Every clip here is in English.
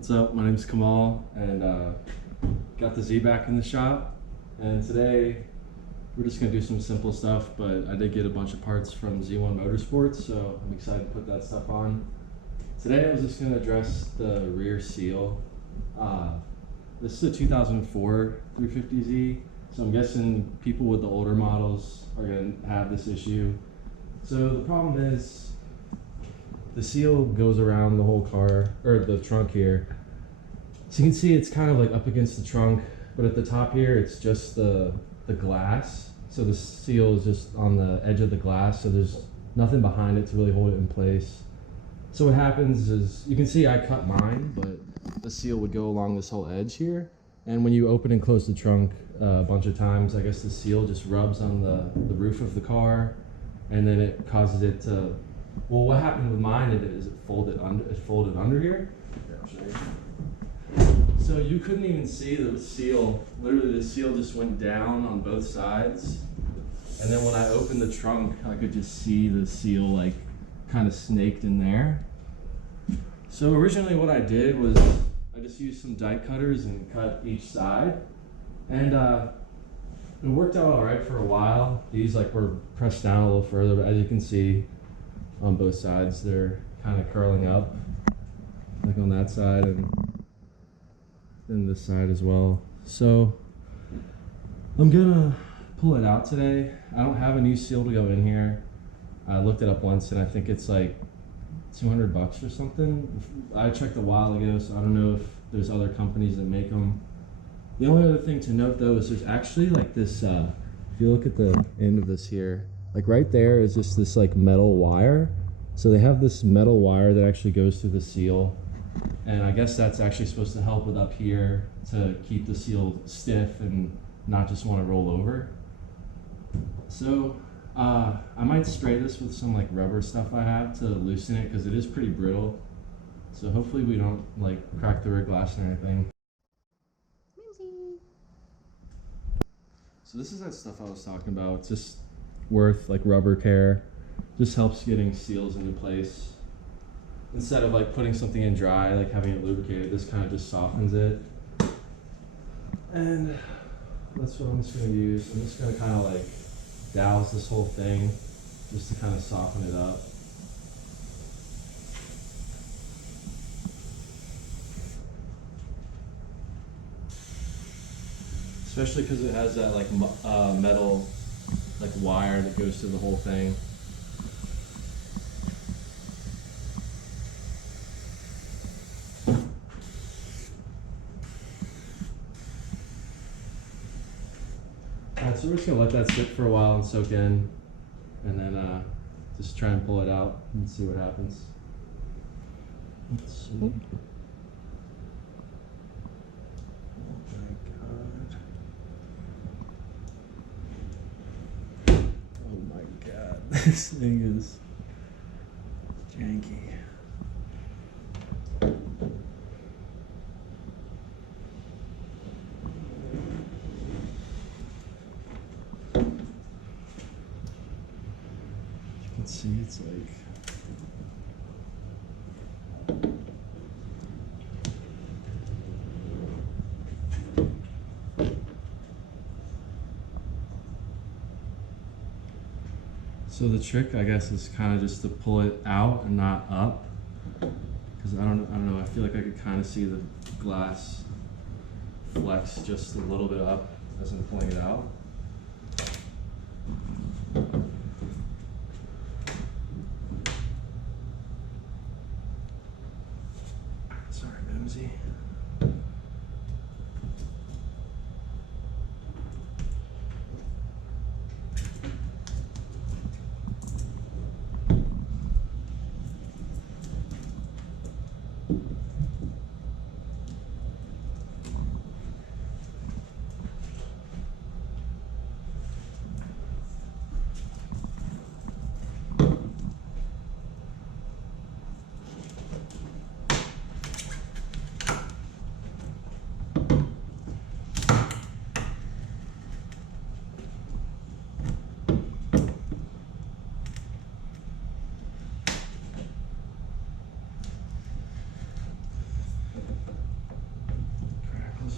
What's up? My name's Kamal, and got the Z back in the shop. And today we're just gonna do some simple stuff, but I did get a bunch of parts from Z1 Motorsports, so I'm excited to put that stuff on. Today I was just gonna address the rear seal. This is a 2004 350Z, so I'm guessing people with the older models are gonna have this issue. So the problem is, the seal goes around the whole car, or the trunk here. So you can see it's kind of like up against the trunk, but at the top here, it's just the glass. So the seal is just on the edge of the glass, so there's nothing behind it to really hold it in place. So what happens is, you can see I cut mine, but the seal would go along this whole edge here. And when you open and close the trunk a bunch of times, I guess the seal just rubs on the roof of the car, and then it causes it to, well, what happened with mine is it folded under here. So you couldn't even see the seal. Literally, the seal just went down on both sides. And then when I opened the trunk, I could just see the seal like kind of snaked in there. So originally what I did was I just used some die cutters and cut each side. And it worked out all right for a while. These like were pressed down a little further, but as you can see, on both sides they're kind of curling up, like on that side and then this side as well. So I'm gonna pull it out today. I don't have a new seal to go in here. I looked it up once and I think it's like 200 bucks or something. I checked a while ago, so I don't know if there's other companies that make them. The only other thing to note though is there's actually like this, if you look at the end of this here, like right there is just this like metal wire. So they have this metal wire that actually goes through the seal. And I guess that's actually supposed to help with up here to keep the seal stiff and not just want to roll over. So I might spray this with some like rubber stuff I have to loosen it because it is pretty brittle. So hopefully we don't like crack the rear glass or anything. So this is that stuff I was talking about. It's just worth like rubber care. Just helps getting seals into place. Instead of like putting something in dry, like having it lubricated, this kind of just softens it. And that's what I'm just gonna use. I'm just gonna kind of like douse this whole thing just to kind of soften it up. Especially because it has that like metal like wire that goes through the whole thing. Alright, so we're just gonna let that sit for a while and soak in, and then just try and pull it out and see what happens. Let's see. This thing is janky. You can see it's like so the trick, I guess, is kind of just to pull it out and not up, because I don't know. I feel like I could kind of see the glass flex just a little bit up as I'm pulling it out. Sorry, Mimsy.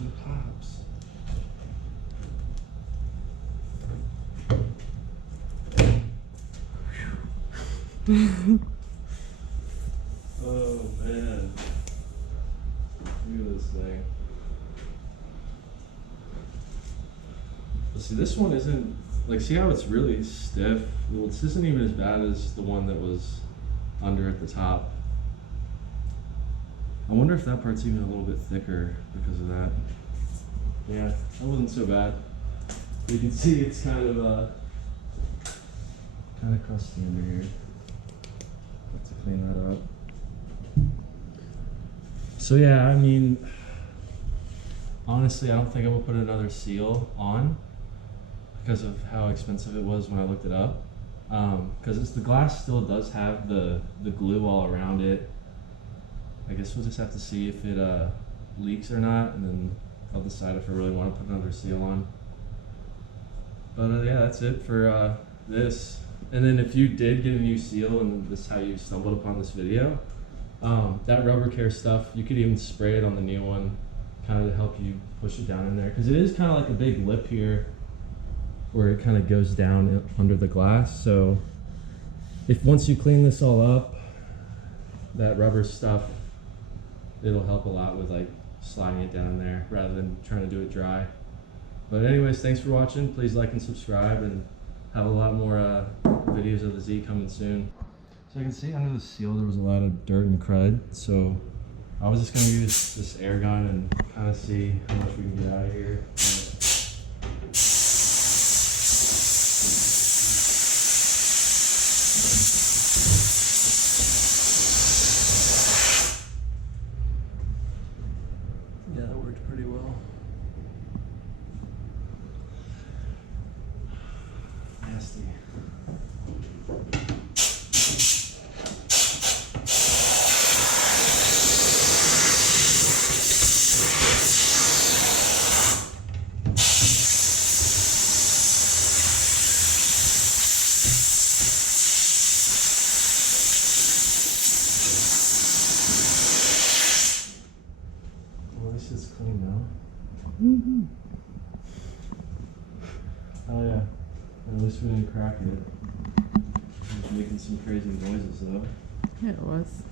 some pops. Oh man. Look at this thing. See, this one isn't, like, see how it's really stiff? Well, this isn't even as bad as the one that was under at the top. I wonder if that part's even a little bit thicker because of that. Yeah, that wasn't so bad. You can see it's kind of crusty under here. Have to clean that up. So yeah, I mean, honestly, I don't think I'm gonna put another seal on because of how expensive it was when I looked it up. Because the glass still does have the glue all around it. I guess we'll just have to see if it leaks or not, and then I'll decide if I really want to put another seal on. But yeah, that's it for this. And then if you did get a new seal and this is how you stumbled upon this video, that rubber care stuff, you could even spray it on the new one, kind of to help you push it down in there. Because it is kind of like a big lip here where it kind of goes down under the glass. So if once you clean this all up, that rubber stuff, it'll help a lot with like sliding it down there rather than trying to do it dry. But anyways, thanks for watching. Please like and subscribe, and have a lot more videos of the Z coming soon. So I can see under the seal there was a lot of dirt and crud, so I was just going to use this air gun and kind of see how much we can get out of here. Yeah, that worked pretty well. Nasty. It's clean now. Mm-hmm. Oh yeah. At least we didn't crack it. It was making some crazy noises though. Yeah, it was.